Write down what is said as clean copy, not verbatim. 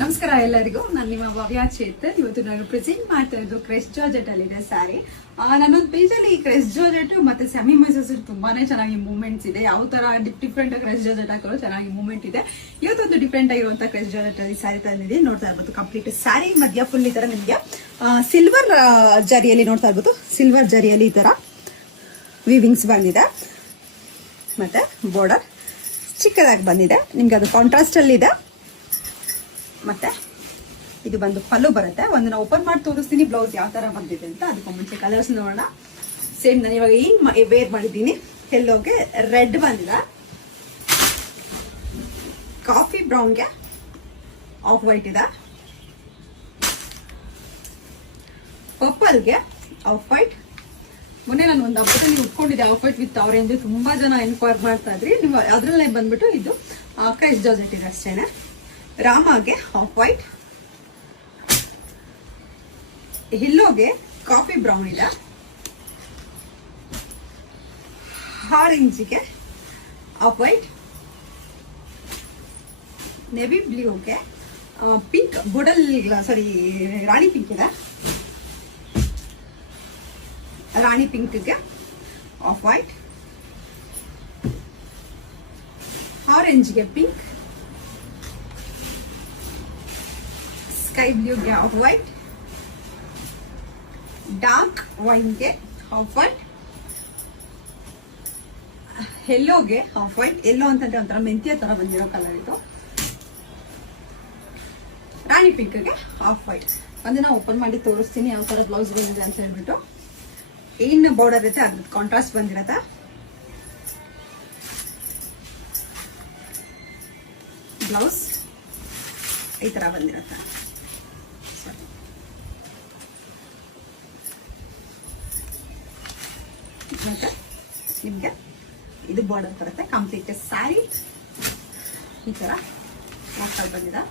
ನಮಸ್ಕಾರ ಎಲ್ಲರಿಗೂ. ನಾನು ನಿಮ್ಮ ಭವ್ಯ ಚೇತನ್. ಇವತ್ತು ನಾನು ಪ್ರೆಸೆಂಟ್ ಮಾಡ್ತಾ ಇದ್ದು ಕ್ರೆಸ್ ಜಾರ್ಜೆಟ್ ಅಲ್ಲಿ ಇದೆ ಸ್ಯಾರಿ. ನನ್ನೊಂದು ಪೇಜ್ ಅಲ್ಲಿ ಕ್ರೆಸ್ ಜಾರ್ಜೆಟ್ ಮತ್ತೆ ಸೆಮಿ ಮೈಸೂರ್ ತುಂಬಾನೇ ಚೆನ್ನಾಗಿ ಮೂವ್ಮೆಂಟ್ಸ್ ಇದೆ. ಯಾವ ತರ ಡಿಫ್ರೆಂಟ್ ಕ್ರೆಸ್ ಜಾರ್ಜೆಟ್ ಹಾಕೋರು ಚೆನ್ನಾಗಿ ಮೂವ್ಮೆಂಟ್ ಇದೆ. ಇವತ್ತೊಂದು ಡಿಫ್ರೆಂಟ್ ಆಗಿರುವಂತಹ ಕ್ರೆಸ್ ಜಾರ್ಜೆಟ್ ಅಲ್ಲಿ ಸ್ಯಾರಿ ತಂದಿದೆ. ನೋಡ್ತಾ ಇರ್ಬೋದು ಕಂಪ್ಲೀಟ್ ಸ್ಯಾರಿ ಮಧ್ಯ ಫುಲ್ ಈ ತರ ನಿಮಗೆ ಸಿಲ್ವರ್ ಜರಿಯಲ್ಲಿ ನೋಡ್ತಾ ಇರ್ಬೋದು. ಸಿಲ್ವರ್ ಜರಿಯಲ್ಲಿ ಈ ತರ ವೀವಿಂಗ್ಸ್ ಬಂದಿದೆ. ಮತ್ತೆ ಬಾರ್ಡರ್ ಚಿಕ್ಕದಾಗಿ ಬಂದಿದೆ. ನಿಮ್ಗೆ ಅದು ಕಾಂಟ್ರಾಸ್ಟ್ ಅಲ್ಲಿ ಇದೆ. ಮತ್ತೆ ಇದು ಬಂದು ಪಲ್ಲು ಬರುತ್ತೆ. ಒಂದನ್ನ ಓಪನ್ ಮಾಡಿ ತೋರಿಸ್ತೀನಿ ಬ್ಲೌಸ್ ಯಾವ ತರ ಬಂದಿದೆ ಅಂತ. ಅದಕ್ಕೆ ಮುಂಚೆ ಕಲರ್ಸ್ ನೋಡೋಣ. ಸೇಮ್ ನಾನು ಇವಾಗ ಏನ್ ವೇರ್ ಮಾಡಿದ್ದೀನಿ, ಎಲ್ಲೋಗೆ ರೆಡ್ ಬಂದಿದೆ, ಕಾಫಿ ಬ್ರೌನ್ಗೆ ಆಫ್ ವೈಟ್ ಇದೆ, ಪರ್ಪಲ್ಗೆ ಆಫ್ ವೈಟ್. ಮೊನ್ನೆ ನಾನು ಒಂದು ಹಬ್ಬದಲ್ಲಿ ಉಟ್ಕೊಂಡಿದ್ದೆ ಆಫ್ ವೈಟ್ ವಿತ್ ಆರೆಂಜ್. ತುಂಬಾ ಜನ ಎನ್ಕ್ವೈರ್ ಮಾಡ್ತಾ ಇದ್ರಿ. ನೀವು ಅದ್ರಲ್ಲೇ ಬಂದ್ಬಿಟ್ಟು ಇದು ಕ್ರೈಸ್ ಜಾರ್ಜೆಟ್ ಇದೆ ಅಷ್ಟೇನೆ. ರಾಮಾಗೆ ಆಫ್ ವೈಟ್, ಹಿಲ್ಲೋಗೆ ಕಾಫಿ ಬ್ರೌನ್ ಇದೆ, ಆರೆಂಜ್ಗೆ ಆಫ್ ವೈಟ್, ನೆವಿ ಬ್ಲೂಗೆ ಪಿಂಕ್ ಬುಡಲ್ ಸಾರಿ ರಾಣಿ ಪಿಂಕ್ ಇದೆ, ರಾಣಿ ಪಿಂಕ್ಗೆ ಆಫ್ ವೈಟ್, ಆರೆಂಜ್ಗೆ ಪಿಂಕ್, ಸ್ಕೈ ಬ್ಲೂಗೆ ಆಫ್ ವೈಟ್, ಡಾರ್ಕ್ ವೈನ್ಗೆ ಆಫ್ ವೈಟ್, ಯೆಲ್ಲೋಗೆ ಆಫ್ ವೈಟ್. ಯೆಲ್ಲೋ ಅಂತಂದ್ರೆ ಒಂಥರ ಮೆಂತ್ಯ ತರ ಬಂದಿರೋ ಕಲರ್ ಇದು. ರಾಣಿ ಪಿಂಕ್ಗೆ ಆಫ್ ವೈಟ್. ಒಂದಿನ ಓಪನ್ ಮಾಡಿ ತೋರಿಸ್ತೀನಿ ಯಾವ ತರ ಬ್ಲೌಸ್ ಬಂದಿದೆ ಅಂತ ಹೇಳ್ಬಿಟ್ಟು. ಏನ್ ಬಾರ್ಡರ್ ಇರುತ್ತೆ ಅದ್ರ ಕಾಂಟ್ರಾಸ್ಟ್ ಬಂದಿರತ್ತೆ. ಬ್ಲೌಸ್ ಈ ತರ ಬಂದಿರತ್ತೆ. ಮತ್ತೆ ನಿಮ್ಗೆ ಇದು ಬಾರ್ಡರ್ ಬರುತ್ತೆ. ಕಂಪ್ಲೀಟ್ ಸ್ಯಾರಿ ಈ ತರ ಬಂದಿದೆ.